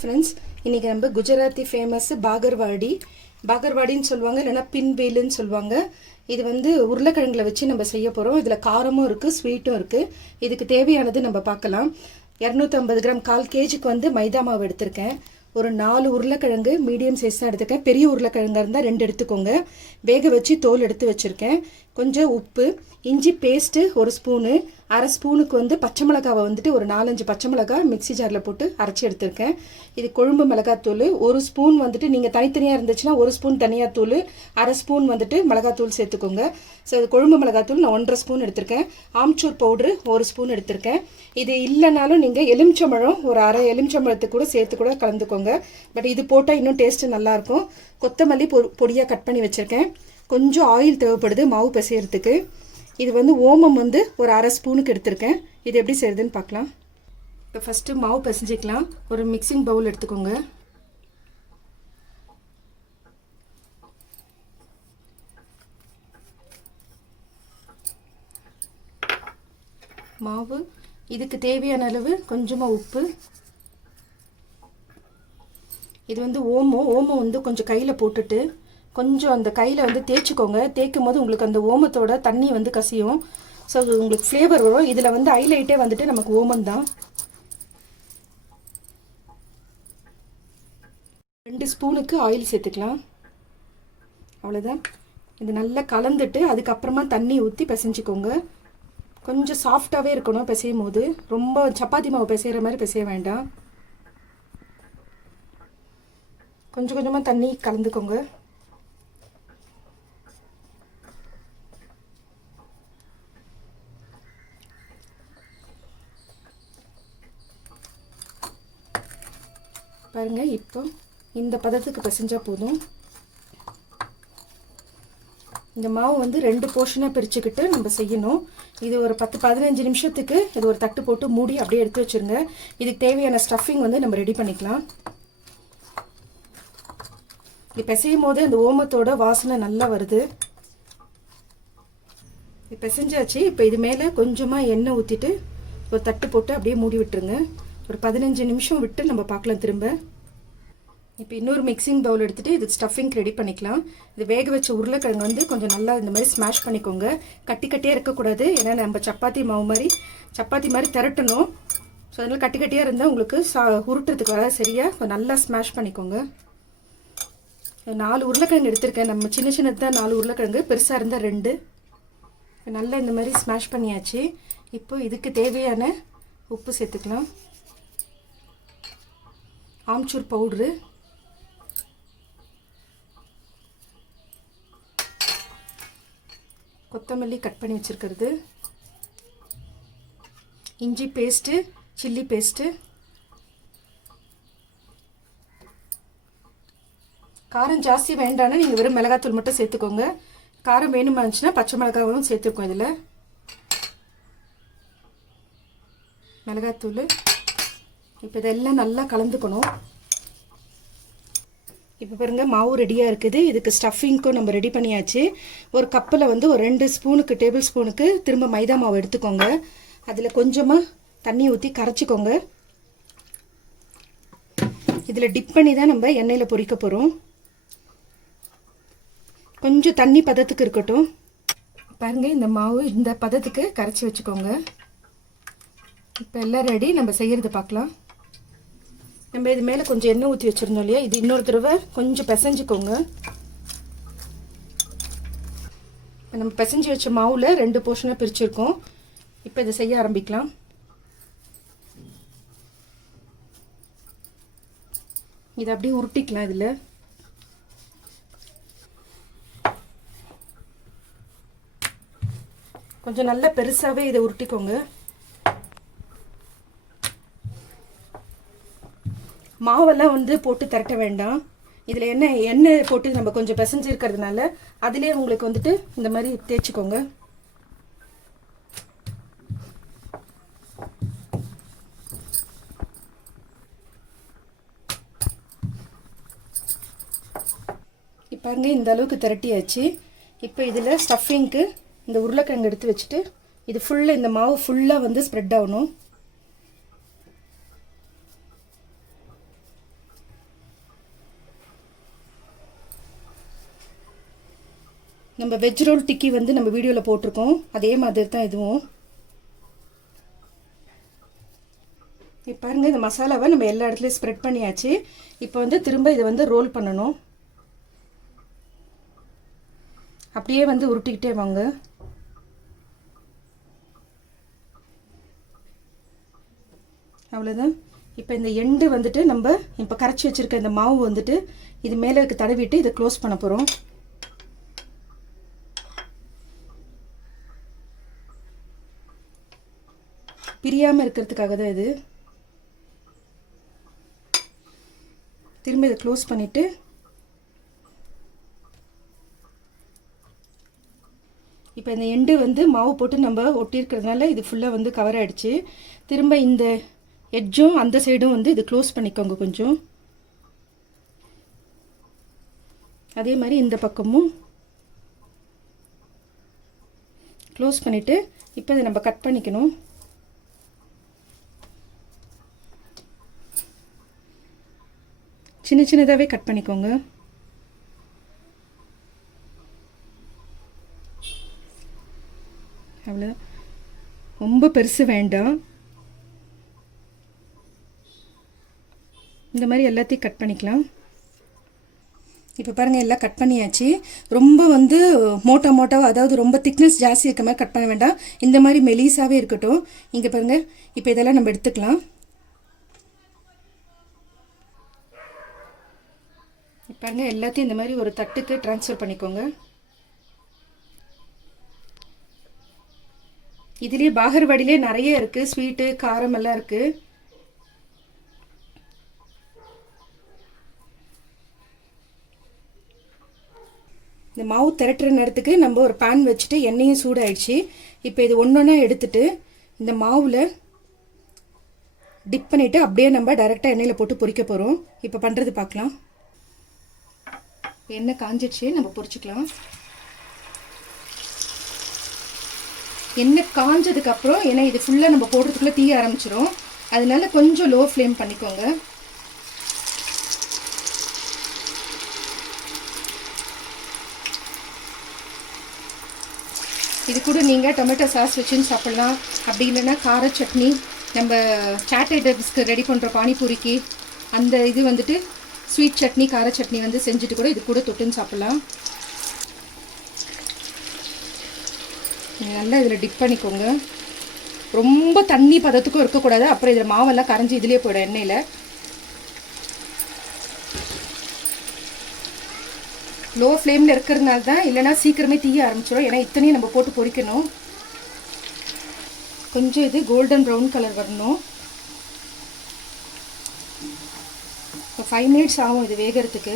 Friends, இன்றைக்கி நம்ம Gujarati famous பாகர்வாடின்னு சொல்லுவாங்க, இல்லைனா பின்வேலுன்னு சொல்லுவாங்க. இது வந்து உருளைக்கிழங்குல வச்சு நம்ம செய்ய போகிறோம். இதில் காரமும் இருக்குது, ஸ்வீட்டும் இருக்குது. இதுக்கு தேவையானது நம்ம பார்க்கலாம். 250 கிராம், 1/4 கேஜிக்கு வந்து மைதா மாவு எடுத்திருக்கேன். ஒரு 4 உருளைக்கிழங்கு மீடியம் சைஸ் தான் எடுத்துருக்கேன். பெரிய உருளைக்கிழங்காக இருந்தால் 2 எடுத்துக்கோங்க. வேக வச்சு தோல் எடுத்து வச்சுருக்கேன். கொஞ்சம் உப்பு, இஞ்சி பேஸ்ட்டு 1 ஸ்பூனு, 1/2 ஸ்பூனுக்கு வந்து பச்சை மிளகாவை வந்துட்டு ஒரு 4-5 பச்சை மிளகாய் மிக்சி ஜாரில் போட்டு அரைச்சி எடுத்திருக்கேன். இது கொழும்பு மிளகாத்தூள் 1 ஸ்பூன் வந்துட்டு நீங்கள் தனித்தனியாக இருந்துச்சுன்னா 1 ஸ்பூன் தனியாத்தூள், 1/2 ஸ்பூன் வந்துட்டு மிளகாத்தூள் சேர்த்துக்கோங்க. ஸோ இது கொழும்பு மிளகாத்தூள் நான் 1.5 ஸ்பூன் எடுத்திருக்கேன். ஆம்ச்சூர் பவுட்ரு 1 ஸ்பூன் எடுத்திருக்கேன். இது இல்லைனாலும் நீங்கள் எலுமிச்சம்பழம் ஒரு 1/2 எலுமிச்சம்பழத்துக்கு கூட சேர்த்து கூட கலந்துக்கோங்க. பட் இது போட்டால் இன்னும் டேஸ்ட்டு நல்லாயிருக்கும். கொத்தமல்லி பொடியாக கட் பண்ணி வச்சுருக்கேன். கொஞ்சம் ஆயில் தேவைப்படுது மாவு பிசையறதுக்கு. இது வந்து ஓமம் வந்து ஒரு 1/2 ஸ்பூனுக்கு எடுத்திருக்கேன். இது எப்படி செய்யுதுன்னு பார்க்கலாம். இப்போ ஃபஸ்ட்டு மாவு பிசைஞ்சிக்கலாம். ஒரு மிக்சிங் பவுல் எடுத்துக்கோங்க. மாவு, இதுக்கு தேவையான அளவு கொஞ்சமாக உப்பு. இது வந்து ஓமம் வந்து கொஞ்சம் கையில் போட்டுட்டு கொஞ்சம் அந்த கையில் வந்து தேய்ச்சிக்கோங்க. தேய்க்கும் போது உங்களுக்கு அந்த ஓமத்தோட தண்ணி வந்து கசியும். ஸோ அது உங்களுக்கு ஃப்ளேவர் வரும். இதில் வந்து ஹைலைட்டே வந்துட்டு நமக்கு ஓமம் தான். 2 ஸ்பூனுக்கு ஆயில் சேர்த்துக்கலாம். அவ்வளோதான். இது நல்லா கலந்துட்டு அதுக்கப்புறமா தண்ணி ஊற்றி பிசைஞ்சிக்கோங்க. கொஞ்சம் சாஃப்டாகவே இருக்கணும் பிசையும் போது. ரொம்ப சப்பாத்தி மாவு பிசைகிற மாதிரி பிசைய வேண்டாம். கொஞ்சம் கொஞ்சமாக தண்ணி கலந்துக்கோங்க. பாருங்கள், இப்போ இந்த பதத்துக்கு பிசைஞ்சால் போதும். இந்த மாவு வந்து 2 போர்ஷனாக பிரிச்சுக்கிட்டு நம்ம செய்யணும். இது ஒரு 10-15 நிமிஷத்துக்கு இது ஒரு தட்டு போட்டு மூடி அப்படியே எடுத்து வச்சுருங்க. இதுக்கு தேவையான ஸ்டஃபிங் வந்து நம்ம ரெடி பண்ணிக்கலாம். இது பிசையும் போதே அந்த ஓமத்தோட வாசனை நல்லா வருது. இது பிசைஞ்சாச்சு. இப்போ இது மேலே கொஞ்சமாக எண்ணெய் ஊற்றிட்டு ஒரு தட்டு போட்டு அப்படியே மூடி விட்டுருங்க. ஒரு 15 நிமிஷம் விட்டு நம்ம பார்க்கலாம் திரும்ப. இப்போ இன்னொரு மிக்சிங் பவுல் எடுத்துகிட்டு இது ஸ்டஃபிங் ரெடி பண்ணிக்கலாம். இது வேக வச்ச உருளைக்கிழங்கு வந்து கொஞ்சம் நல்லா இந்த மாதிரி ஸ்மாஷ் பண்ணிக்கோங்க. கட்டியாக இருக்கக்கூடாது. ஏன்னா நம்ம சப்பாத்தி மாதிரி திரட்டணும். ஸோ அதனால் கட்டியாக இருந்தால் உங்களுக்கு உருட்டுறதுக்கு வர சரியாக கொஞ்சம் நல்லா ஸ்மாஷ் பண்ணிக்கோங்க. 4 உருளைக்கிழங்கு எடுத்திருக்கேன். நம்ம சின்னது தான் 4 உருளைக்கிழங்கு, பெருசாக இருந்தால் 2. நல்லா இந்த மாதிரி ஸ்மாஷ் பண்ணியாச்சு. இப்போ இதுக்கு தேவையான உப்பு சேர்த்துக்கலாம். ஆம்ச்சூர் பவுட்ரு, கொத்தமல்லி கட் பண்ணி வச்சுருக்கிறது, இஞ்சி பேஸ்ட்டு, சில்லி பேஸ்ட்டு. காரம் ஜாஸ்தி வேண்டாம்னா நீங்கள் வெறும் மிளகாத்தூள் மட்டும் சேர்த்துக்கோங்க. காரம் வேணுமா இருந்துச்சுன்னா பச்சை மிளகாவும் சேர்த்துக்கோங்க. இதில் மிளகாத்தூள். இப்போ இதெல்லாம் நல்லா கலந்துக்கணும். இப்போ பாருங்கள், மாவு ரெடியாக இருக்குது. இதுக்கு ஸ்டஃபிங்க்கும் நம்ம ரெடி பண்ணியாச்சு. ஒரு கப்பில் வந்து ஒரு 2 டேபிள் ஸ்பூனுக்கு திரும்ப மைதா மாவு எடுத்துக்கோங்க. அதில் கொஞ்சமாக தண்ணி ஊற்றி கரைச்சிக்கோங்க. இதில் டிப் பண்ணி தான் நம்ம எண்ணெயில் பொரிக்க போகிறோம். கொஞ்சம் தண்ணி பதத்துக்கு இருக்கட்டும். பாருங்கள், இந்த மாவு இந்த பதத்துக்கு கரைச்சி வச்சுக்கோங்க. இப்போ எல்லாம் ரெடி. நம்ம செய்கிறது பார்க்கலாம். நம்ம இது மேலே கொஞ்சம் எண்ணெய் ஊற்றி வச்சுருந்தோம் இல்லையா, இது இன்னொரு தடவை கொஞ்சம் பிசைஞ்சிக்கோங்க. நம்ம பிசைஞ்சு வச்ச மாவில் 2 போர்ஷனாக பிரிச்சுருக்கோம். இப்போ இதை செய்ய ஆரம்பிக்கலாம். இதை அப்படியே உருட்டிக்கலாம். இதில் கொஞ்சம் நல்லா பெருசாகவே இதை உருட்டிக்கோங்க. மாவெல்லாம் வந்து போட்டு திரட்ட வேண்டாம். இதில் எண்ணெய் போட்டு நம்ம கொஞ்சம் பிசைஞ்சிருக்கிறதுனால அதிலே உங்களுக்கு வந்துட்டு இந்த மாதிரி தேய்ச்சிக்கோங்க. பாருங்க, இந்த அளவுக்கு திரட்டியாச்சு. இப்போ இதில் ஸ்டஃபிங்க்கு இந்த உருளைக்கிழங்கு எடுத்து வச்சுட்டு இது ஃபுல்லாக இந்த மாவு ஃபுல்லாக வந்து ஸ்ப்ரெட் ஆகணும். நம்ம வெஜ் ரோல் டிக்கி வந்து நம்ம வீடியோவில் போட்டிருக்கோம், அதே மாதிரி தான் இதுவும். இப்போ பாருங்கள், இந்த மசாலாவை நம்ம எல்லா இடத்துலையும் ஸ்ப்ரெட் பண்ணியாச்சு. இப்போ வந்து திரும்ப இதை வந்து ரோல் பண்ணணும். அப்படியே வந்து உருட்டிக்கிட்டே வாங்க. அவ்வளோதான். இப்போ இந்த எண்டு வந்துட்டு நம்ம இப்போ கரைச்சி வச்சுருக்க இந்த மாவு வந்துட்டு இது மேலே தடவிட்டு இதை க்ளோஸ் பண்ண போகிறோம். பிரியாமல் இருக்கிறதுக்காக தான் இது. திரும்ப இதை க்ளோஸ் பண்ணிவிட்டு இப்போ இந்த எண்டு வந்து மாவு போட்டு நம்ம ஒட்டியிருக்கிறதுனால இது ஃபுல்லாக வந்து கவர் ஆகிடுச்சு. திரும்ப இந்த எட்ஜும் அந்த சைடும் வந்து இது க்ளோஸ் பண்ணிக்கோங்க கொஞ்சம். அதே மாதிரி இந்த பக்கமும் க்ளோஸ் பண்ணிவிட்டு இப்போ இதை நம்ம கட் பண்ணிக்கணும். சின்ன சின்னதாகவே கட் பண்ணிக்கோங்க. அவ்வளோ, ரொம்ப பெருசு வேண்டாம். இந்த மாதிரி எல்லாத்தையும் கட் பண்ணிக்கலாம். இப்போ பாருங்கள், எல்லாம் கட் பண்ணியாச்சு. ரொம்ப வந்து மோட்டாவாக, அதாவது ரொம்ப திக்னஸ் ஜாஸ்தி இருக்க மாதிரி கட் பண்ண வேண்டாம். இந்த மாதிரி மெலிசாகவே இருக்கட்டும். இங்கே பாருங்கள், இப்போ இதெல்லாம் நம்ம எடுத்துக்கலாம். பாருங்கள், எல்லாத்தையும் இந்த மாதிரி ஒரு தட்டுக்கு ட்ரான்ஸ்ஃபர் பண்ணிக்கோங்க. இதுலேயே பாகர்வாடிலே நிறைய இருக்குது, ஸ்வீட்டு காரம் எல்லாம் இருக்குது. இந்த மாவு திரட்டுற நேரத்துக்கு நம்ம ஒரு பேன் வச்சுட்டு எண்ணெயும் சூடாயிடுச்சு. இப்போ இது ஒன்றொன்னா எடுத்துட்டு இந்த மாவில் டிப் பண்ணிவிட்டு அப்படியே நம்ம டைரெக்டாக எண்ணெயில் போட்டு பொரிக்க போகிறோம். இப்போ பண்ணுறது பார்க்கலாம். எண்ணெய் காஞ்சிடுச்சு, நம்ம பொரிச்சுக்கலாம். எண்ணெய் காஞ்சதுக்கப்புறம், ஏன்னா இது ஃபுல்லாக நம்ம போடுறதுக்குள்ளே தீய ஆரம்பிச்சிடும், அதனால கொஞ்சம் லோ ஃப்ளேம் பண்ணிக்கோங்க. இது கூட நீங்கள் டொமேட்டோ சாஸ் வச்சுன்னு சாப்பிட்லாம். அப்படி இல்லைன்னா கார சட்னி, நம்ம சாட் ஐட்டம்ஸ்க்கு ரெடி பண்ணுற பானிபூரிக்கு அந்த இது வந்துட்டு ஸ்வீட் சட்னி, கார சட்னி வந்து செஞ்சுட்டு கூட இது கூட தொட்டுன்னு சாப்பிட்லாம். நல்லா இதில் டிப் பண்ணிக்கோங்க. ரொம்ப தண்ணி பதத்துக்கும் இருக்கக்கூடாது, அப்புறம் இதில் மாவெல்லாம் கரைஞ்சி இதிலே போயிடும் எண்ணெயில். லோ ஃப்ளேமில் இருக்கிறதுனால தான், இல்லைனா சீக்கிரமே தீய ஆரம்பிச்சிடும். ஏன்னா இத்தனையும் நம்ம போட்டு பொரிக்கணும். கொஞ்சம் இது கோல்டன் ப்ரௌன் கலர் வரணும். இப்போ 5 மினிட்ஸ் ஆகும் இது வேகிறதுக்கு.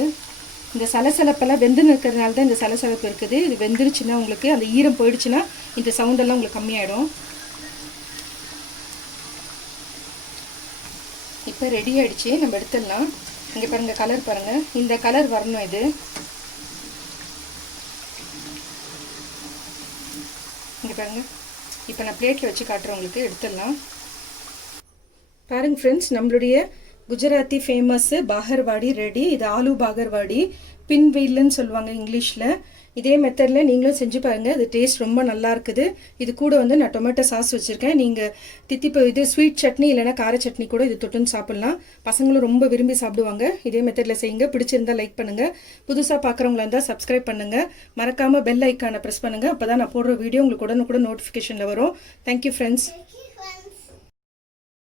இந்த சலசலப்பெல்லாம் வெந்து நிற்கிறதுனால தான் இந்த சலசலப்பு இருக்குது. இது வெந்துருச்சுன்னா உங்களுக்கு அந்த ஈரம் போயிடுச்சுன்னா இந்த சவுண்டெல்லாம் உங்களுக்கு கம்மியாயிடும். இப்போ ரெடி ஆகிடுச்சு, நம்ம எடுத்துடலாம். இங்கே பாருங்கள், கலர் பாருங்கள், இந்த கலர் வரணும் இது. இங்கே பாருங்கள், இப்போ நான் பிளேட்டில் வச்சு காட்டுறேன் உங்களுக்கு, எடுத்துடலாம். பாருங்கள் ஃப்ரெண்ட்ஸ், நம்மளுடைய குஜராத்தி ஃபேமஸ்ஸு பாகர்வாடி ரெடி. இது ஆலு பாகர்வாடி, பின்வீல்னு சொல்லுவாங்க இங்கிலீஷில். இதே மெத்தடில் நீங்களும் செஞ்சு பாருங்கள், அது டேஸ்ட் ரொம்ப நல்லா இருக்குது. இது கூட வந்து நான் டொமேட்டோ சாஸ் வச்சுருக்கேன். நீங்கள் தித்திப்பு இது ஸ்வீட் சட்னி இல்லைனா கார சட்னி கூட இது தொட்டுன்னு சாப்பிட்லாம். பசங்களும் ரொம்ப விரும்பி சாப்பிடுவாங்க. இதே மெத்தடில் செய்யுங்க. பிடிச்சிருந்தால் லைக் பண்ணுங்கள். புதுசாக பார்க்குறவங்களா இருந்தால் சப்ஸ்கிரைப் பண்ணுங்கள். மறக்காமல் பெல் ஐக்கானை ப்ரெஸ் பண்ணுங்கள். அப்போ தான் நான் போடுற வீடியோ உங்களுக்கு உடனுக்குடன் நோட்டிஃபிகேஷனில் வரும். Thank you friends.